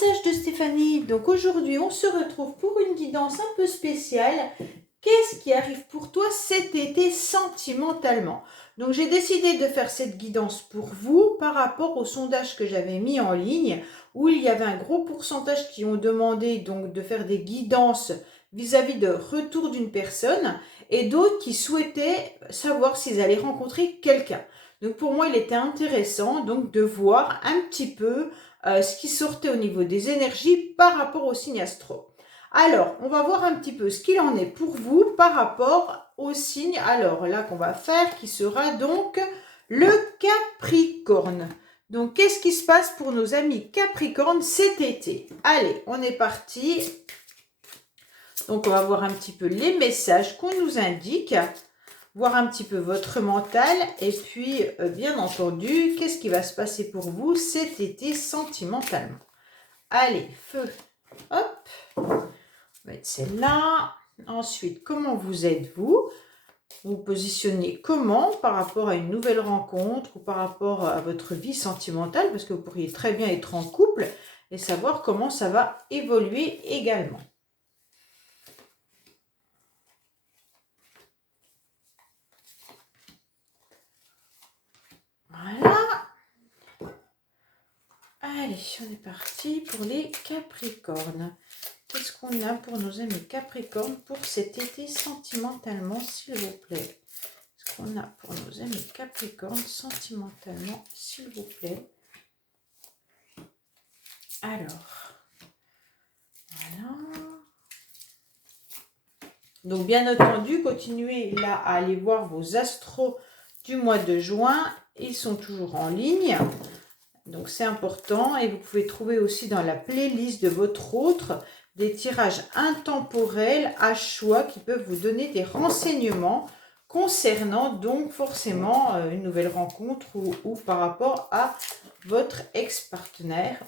Message de Stéphanie. Donc aujourd'hui, on se retrouve pour une guidance un peu spéciale. Qu'est-ce qui arrive pour toi cet été sentimentalement? Donc j'ai décidé de faire cette guidance pour vous par rapport au sondage que j'avais mis en ligne où il y avait un gros pourcentage qui ont demandé donc de faire des guidances vis-à-vis de retour d'une personne et d'autres qui souhaitaient savoir s'ils allaient rencontrer quelqu'un. Donc pour moi, il était intéressant donc de voir un petit peu ce qui sortait au niveau des énergies par rapport au signe astro. Alors, on va voir un petit peu ce qu'il en est pour vous par rapport au signe, alors là qu'on va faire, qui sera donc le Capricorne. Donc, qu'est-ce qui se passe pour nos amis Capricorne cet été? Allez, on est parti. Donc, on va voir un petit peu les messages qu'on nous indique, voir un petit peu votre mental et puis, bien entendu, qu'est-ce qui va se passer pour vous cet été sentimentalement. Allez, feu, hop, on va mettre celle-là. Ensuite, comment vous êtes-vous? Vous vous positionnez comment par rapport à une nouvelle rencontre ou par rapport à votre vie sentimentale? Parce que vous pourriez très bien être en couple et savoir comment ça va évoluer également. Voilà. Allez, on est parti pour les Capricornes. Qu'est-ce qu'on a pour nos amis Capricornes pour cet été sentimentalement, s'il vous plaît? Qu'est-ce qu'on a pour nos amis Capricornes sentimentalement, s'il vous plaît? Alors, voilà. Donc, bien entendu, continuez là à aller voir vos astros du mois de juin. Ils sont toujours en ligne. Donc, c'est important. Et vous pouvez trouver aussi dans la playlist de votre autre des tirages intemporels à choix qui peuvent vous donner des renseignements concernant donc forcément une nouvelle rencontre ou par rapport à votre ex-partenaire,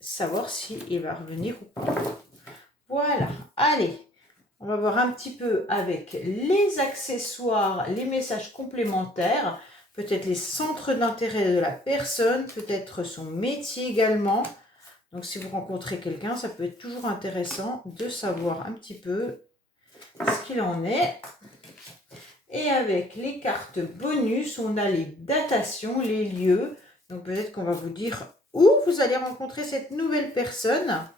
savoir s'il va revenir ou pas. Voilà, allez, on va voir un petit peu avec les accessoires, les messages complémentaires, peut-être les centres d'intérêt de la personne, peut-être son métier également. Donc, si vous rencontrez quelqu'un, ça peut être toujours intéressant de savoir un petit peu ce qu'il en est. Et avec les cartes bonus, on a les datations, les lieux. Donc, peut-être qu'on va vous dire où vous allez rencontrer cette nouvelle personne.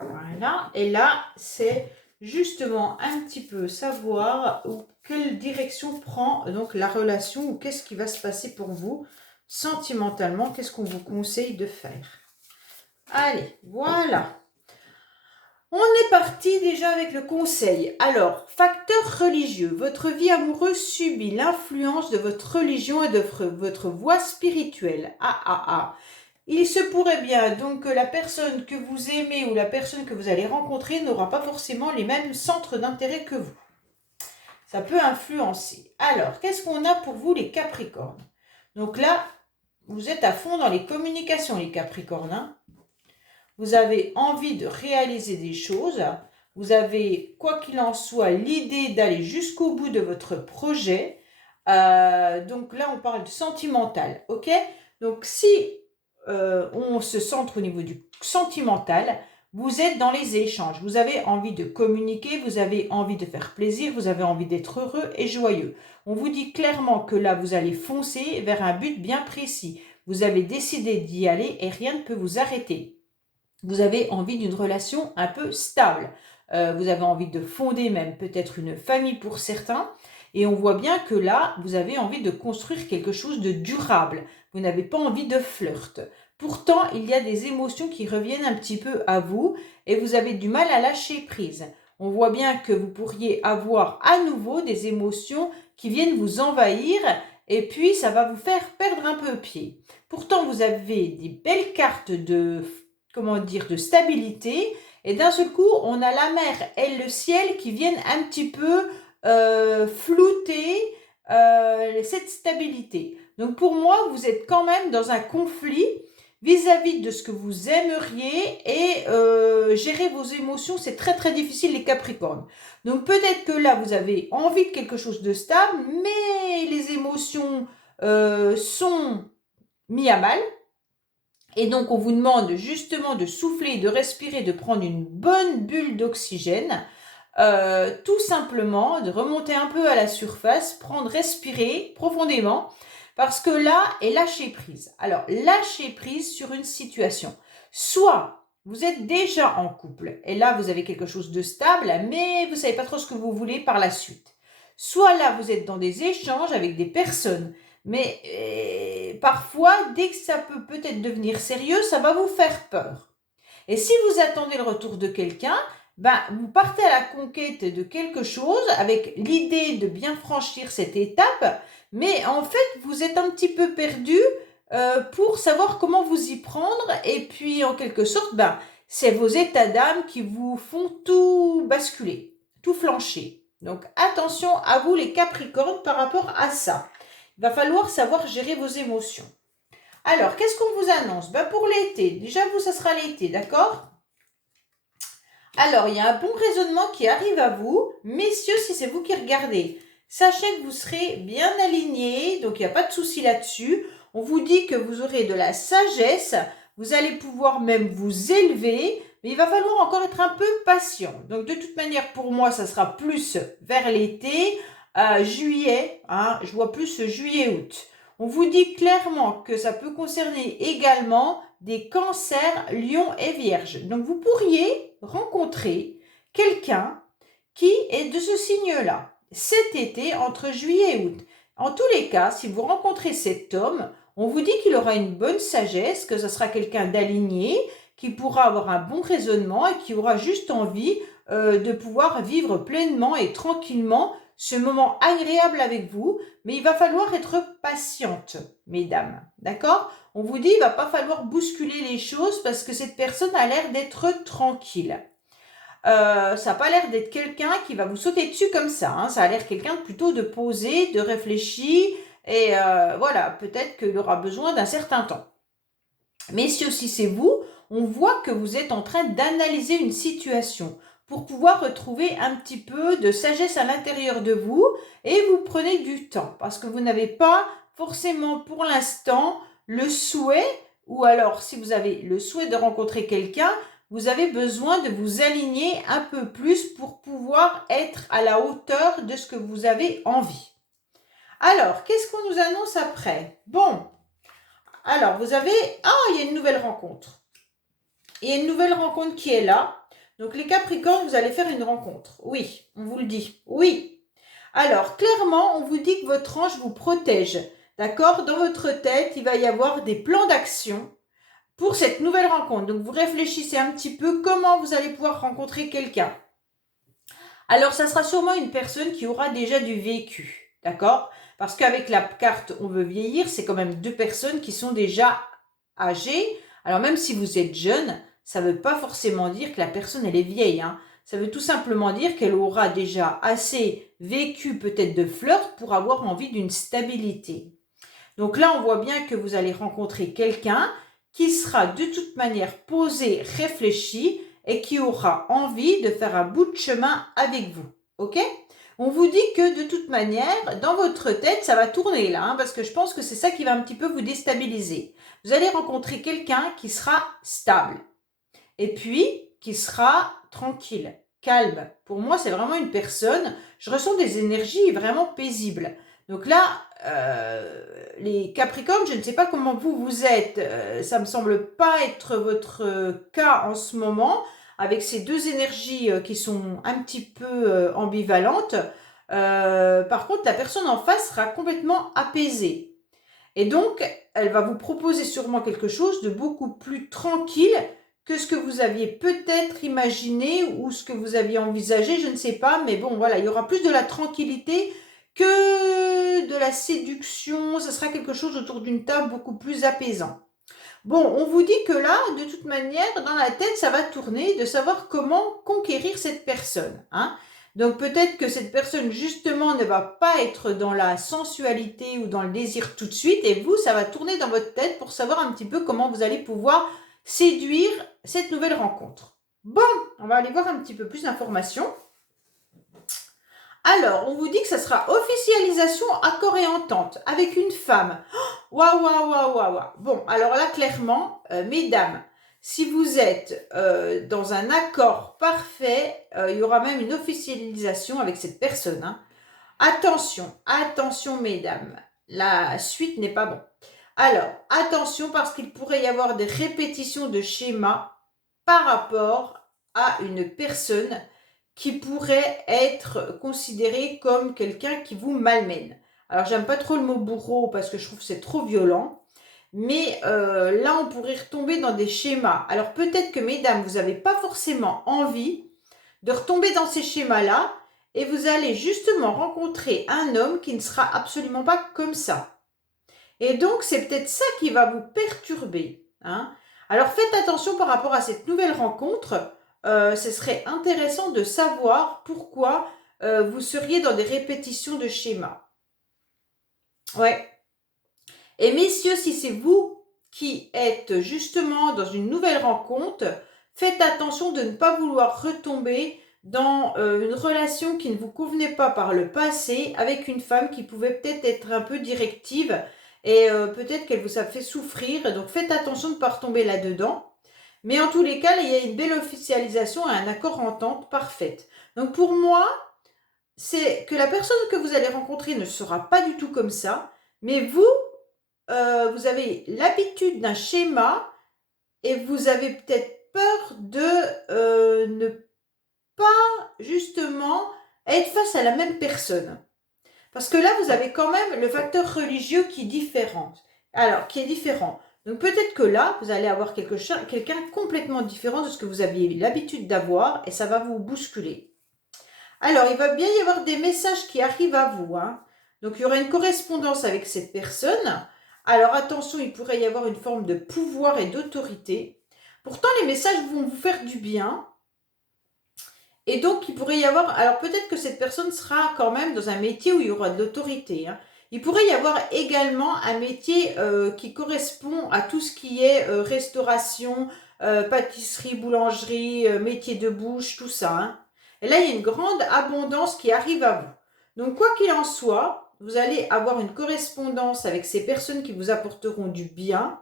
Voilà. Et là, c'est justement un petit peu savoir quelle direction prend donc la relation ou qu'est-ce qui va se passer pour vous sentimentalement, qu'est-ce qu'on vous conseille de faire. Allez, voilà. On est parti déjà avec le conseil. Alors, facteur religieux. Votre vie amoureuse subit l'influence de votre religion et de votre voie spirituelle. Il se pourrait bien donc que la personne que vous aimez ou la personne que vous allez rencontrer n'aura pas forcément les mêmes centres d'intérêt que vous. Ça peut influencer. Alors, qu'est-ce qu'on a pour vous les Capricornes? Donc là, vous êtes à fond dans les communications les Capricornes. Hein. Vous avez envie de réaliser des choses. Vous avez, quoi qu'il en soit, l'idée d'aller jusqu'au bout de votre projet. Donc là, on parle de sentimental. Ok? Donc si on se centre au niveau du sentimental, vous êtes dans les échanges, vous avez envie de communiquer, vous avez envie de faire plaisir, vous avez envie d'être heureux et joyeux. On vous dit clairement que là, vous allez foncer vers un but bien précis. Vous avez décidé d'y aller et rien ne peut vous arrêter. Vous avez envie d'une relation un peu stable. Vous avez envie de fonder même peut-être une famille pour certains. Et on voit bien que là, vous avez envie de construire quelque chose de durable. Vous n'avez pas envie de flirt. Pourtant, il y a des émotions qui reviennent un petit peu à vous et vous avez du mal à lâcher prise. On voit bien que vous pourriez avoir à nouveau des émotions qui viennent vous envahir et puis ça va vous faire perdre un peu pied. Pourtant, vous avez des belles cartes de stabilité. Et d'un seul coup, on a la mer et le ciel qui viennent un petit peu flouter cette stabilité. Donc pour moi, vous êtes quand même dans un conflit vis-à-vis de ce que vous aimeriez et gérer vos émotions, c'est très très difficile les Capricornes. Donc peut-être que là, vous avez envie de quelque chose de stable, mais les émotions sont mises à mal. Et donc, on vous demande justement de souffler, de respirer, de prendre une bonne bulle d'oxygène. Tout simplement, de remonter un peu à la surface, respirer profondément, parce que là, est lâcher prise. Alors, lâcher prise sur une situation. Soit vous êtes déjà en couple, et là, vous avez quelque chose de stable, mais vous ne savez pas trop ce que vous voulez par la suite. Soit là, vous êtes dans des échanges avec des personnes, mais parfois, dès que ça peut peut-être devenir sérieux, ça va vous faire peur. Et si vous attendez le retour de quelqu'un, vous partez à la conquête de quelque chose avec l'idée de bien franchir cette étape, mais en fait, vous êtes un petit peu perdu pour savoir comment vous y prendre. Et puis, en quelque sorte, c'est vos états d'âme qui vous font tout basculer, tout flancher. Donc, attention à vous les Capricornes par rapport à ça. Il va falloir savoir gérer vos émotions. Alors, qu'est-ce qu'on vous annonce? Pour l'été, déjà vous, ça sera l'été, d'accord? Alors, il y a un bon raisonnement qui arrive à vous. Messieurs, si c'est vous qui regardez, sachez que vous serez bien alignés, donc il n'y a pas de souci là-dessus. On vous dit que vous aurez de la sagesse, vous allez pouvoir même vous élever, mais il va falloir encore être un peu patient. Donc, de toute manière, pour moi, ça sera plus vers l'été, juillet, je vois plus juillet-août. On vous dit clairement que ça peut concerner également des cancers, lions et vierges. Donc, vous pourriez rencontrer quelqu'un qui est de ce signe-là cet été entre juillet et août. En tous les cas, si vous rencontrez cet homme, on vous dit qu'il aura une bonne sagesse, que ce sera quelqu'un d'aligné, qui pourra avoir un bon raisonnement et qui aura juste envie de pouvoir vivre pleinement et tranquillement ce moment agréable avec vous, mais il va falloir être patiente, mesdames, d'accord? On vous dit, il ne va pas falloir bousculer les choses parce que cette personne a l'air d'être tranquille. Ça n'a pas l'air d'être quelqu'un qui va vous sauter dessus comme ça, ça a l'air quelqu'un plutôt de posé, de réfléchi, et voilà, peut-être qu'il aura besoin d'un certain temps. Messieurs, si c'est vous, on voit que vous êtes en train d'analyser une situation pour pouvoir retrouver un petit peu de sagesse à l'intérieur de vous et vous prenez du temps parce que vous n'avez pas forcément pour l'instant le souhait, ou alors si vous avez le souhait de rencontrer quelqu'un, vous avez besoin de vous aligner un peu plus pour pouvoir être à la hauteur de ce que vous avez envie. Alors, qu'est-ce qu'on nous annonce après? Bon, alors vous avez... il y a une nouvelle rencontre. Il y a une nouvelle rencontre qui est là. Donc les Capricornes, vous allez faire une rencontre. Oui, on vous le dit. Oui. Alors, clairement, on vous dit que votre ange vous protège. D'accord? Dans votre tête, il va y avoir des plans d'action pour cette nouvelle rencontre. Donc, vous réfléchissez un petit peu comment vous allez pouvoir rencontrer quelqu'un. Alors, ça sera sûrement une personne qui aura déjà du vécu. D'accord? Parce qu'avec la carte « On veut vieillir », c'est quand même deux personnes qui sont déjà âgées. Alors, même si vous êtes jeune, ça ne veut pas forcément dire que la personne, elle est vieille. Ça veut tout simplement dire qu'elle aura déjà assez vécu peut-être de flirt pour avoir envie d'une stabilité. Donc là, on voit bien que vous allez rencontrer quelqu'un qui sera de toute manière posé, réfléchi et qui aura envie de faire un bout de chemin avec vous. Ok ? On vous dit que de toute manière, dans votre tête, ça va tourner là, parce que je pense que c'est ça qui va un petit peu vous déstabiliser. Vous allez rencontrer quelqu'un qui sera stable et puis qui sera tranquille, calme. Pour moi, c'est vraiment une personne, je ressens des énergies vraiment paisibles. Donc là, les Capricornes, je ne sais pas comment vous êtes, ça ne me semble pas être votre cas en ce moment, avec ces deux énergies qui sont un petit peu ambivalentes. Par contre, la personne en face sera complètement apaisée. Et donc, elle va vous proposer sûrement quelque chose de beaucoup plus tranquille que ce que vous aviez peut-être imaginé ou ce que vous aviez envisagé, je ne sais pas. Mais bon, voilà, il y aura plus de la tranquillité que de la séduction. Ce sera quelque chose autour d'une table beaucoup plus apaisant. Bon, on vous dit que là, de toute manière, dans la tête, ça va tourner de savoir comment conquérir cette personne. Donc peut-être que cette personne justement ne va pas être dans la sensualité ou dans le désir tout de suite et vous, ça va tourner dans votre tête pour savoir un petit peu comment vous allez pouvoir séduire cette nouvelle rencontre. Bon, on va aller voir un petit peu plus d'informations. Alors, on vous dit que ça sera officialisation, accord et entente avec une femme. Waouh, waouh, waouh, waouh, waouh. Bon, alors là, clairement, mesdames, si vous êtes dans un accord parfait, il y aura même une officialisation avec cette personne. Hein. Attention, attention, mesdames, la suite n'est pas bon. Alors, attention parce qu'il pourrait y avoir des répétitions de schémas par rapport à une personne qui pourrait être considéré comme quelqu'un qui vous malmène. Alors, j'aime pas trop le mot bourreau parce que je trouve que c'est trop violent. Mais là, on pourrait retomber dans des schémas. Alors, peut-être que, mesdames, vous n'avez pas forcément envie de retomber dans ces schémas-là et vous allez justement rencontrer un homme qui ne sera absolument pas comme ça. Et donc, c'est peut-être ça qui va vous perturber. Hein. Alors, faites attention par rapport à cette nouvelle rencontre. Ce serait intéressant de savoir pourquoi vous seriez dans des répétitions de schémas. Ouais. Et messieurs, si c'est vous qui êtes justement dans une nouvelle rencontre, faites attention de ne pas vouloir retomber dans une relation qui ne vous convenait pas par le passé avec une femme qui pouvait peut-être être un peu directive et peut-être qu'elle vous a fait souffrir. Donc faites attention de ne pas retomber là-dedans. Mais en tous les cas, il y a une belle officialisation et un accord entente parfaite. Donc pour moi, c'est que la personne que vous allez rencontrer ne sera pas du tout comme ça, mais vous, vous avez l'habitude d'un schéma et vous avez peut-être peur de ne pas justement être face à la même personne. Parce que là, vous avez quand même le facteur religieux qui est différent. Alors, qui est différent. Donc peut-être que là, vous allez avoir quelqu'un complètement différent de ce que vous aviez l'habitude d'avoir et ça va vous bousculer. Alors, il va bien y avoir des messages qui arrivent à vous. Hein. Donc, il y aura une correspondance avec cette personne. Alors, attention, il pourrait y avoir une forme de pouvoir et d'autorité. Pourtant, les messages vont vous faire du bien. Et donc, il pourrait y avoir... Alors, peut-être que cette personne sera quand même dans un métier où il y aura de l'autorité. Hein. Il pourrait y avoir également un métier qui correspond à tout ce qui est restauration, pâtisserie, boulangerie, métier de bouche, tout ça. Hein. Et là, il y a une grande abondance qui arrive à vous. Donc, quoi qu'il en soit, vous allez avoir une correspondance avec ces personnes qui vous apporteront du bien.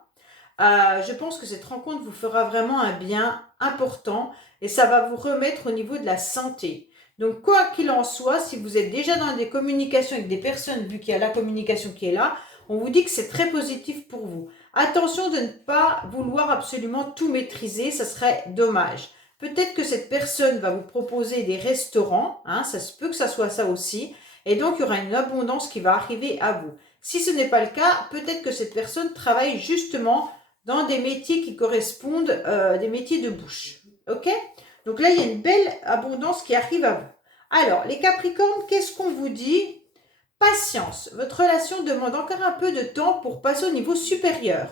Je pense que cette rencontre vous fera vraiment un bien important et ça va vous remettre au niveau de la santé. Donc, quoi qu'il en soit, si vous êtes déjà dans des communications avec des personnes, vu qu'il y a la communication qui est là, on vous dit que c'est très positif pour vous. Attention de ne pas vouloir absolument tout maîtriser, ça serait dommage. Peut-être que cette personne va vous proposer des restaurants, hein, ça se peut que ça soit ça aussi, et donc il y aura une abondance qui va arriver à vous. Si ce n'est pas le cas, peut-être que cette personne travaille justement dans des métiers qui correspondent des métiers de bouche. Ok? Donc là, il y a une belle abondance qui arrive à vous. Alors, les Capricornes, qu'est-ce qu'on vous dit? Patience. Votre relation demande encore un peu de temps pour passer au niveau supérieur.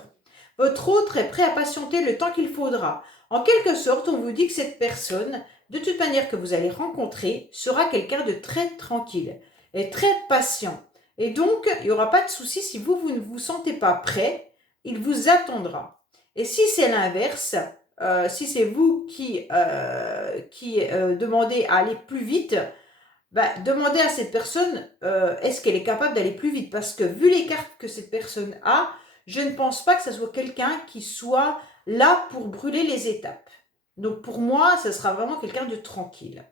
Votre autre est prêt à patienter le temps qu'il faudra. En quelque sorte, on vous dit que cette personne, de toute manière que vous allez rencontrer, sera quelqu'un de très tranquille et très patient. Et donc, il n'y aura pas de souci si vous ne vous sentez pas prêt, il vous attendra. Et si c'est l'inverse, si c'est vous qui demandez à aller plus vite, demandez à cette personne est-ce qu'elle est capable d'aller plus vite. Parce que vu les cartes que cette personne a, je ne pense pas que ce soit quelqu'un qui soit là pour brûler les étapes. Donc pour moi, ce sera vraiment quelqu'un de tranquille.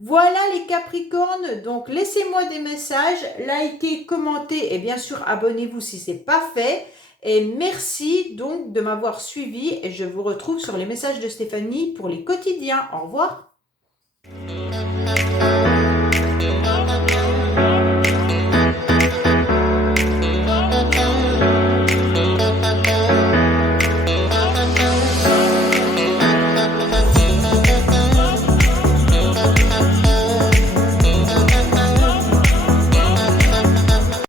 Voilà les Capricornes, donc laissez-moi des messages, likez, commentez et bien sûr abonnez-vous si ce n'est pas fait. Et merci donc de m'avoir suivi et je vous retrouve sur les messages de Stéphanie pour les quotidiens. Au revoir.